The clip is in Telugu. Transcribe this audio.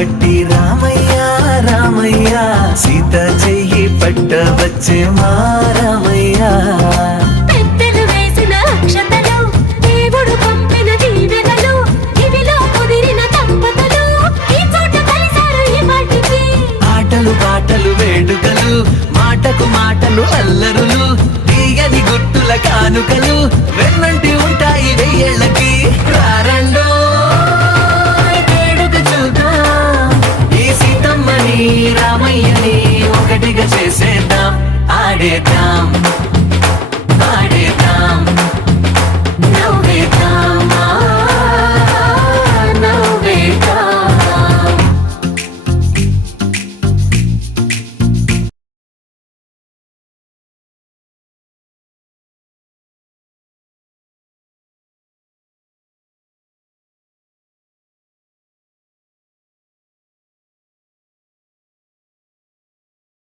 పట్టి రామయ్య రామయ్య సీత చెయ్యి పట్ట వచ్చే మా రామయ్య పెద్దలు వేసిన అక్షతలు దేవుడు పంపిన దీవెనలు ఇవిలో కుదిరిన దంపతులు ఈ చోట కలిసారు ఈ పాటికి ఆటలు పాటలు వేడుకలు మాటకు మాటలు అల్లరులు తీయని గుర్తుల కానుకలు వెన్నంటి ఉంటాయి వెయ్యేళ్ళకి రారండో వేడుక చూద్దాం ఈ సీతమ్మని రామయ్యని ఒకటిగా చేసేద్దాం ఆడేద్దాం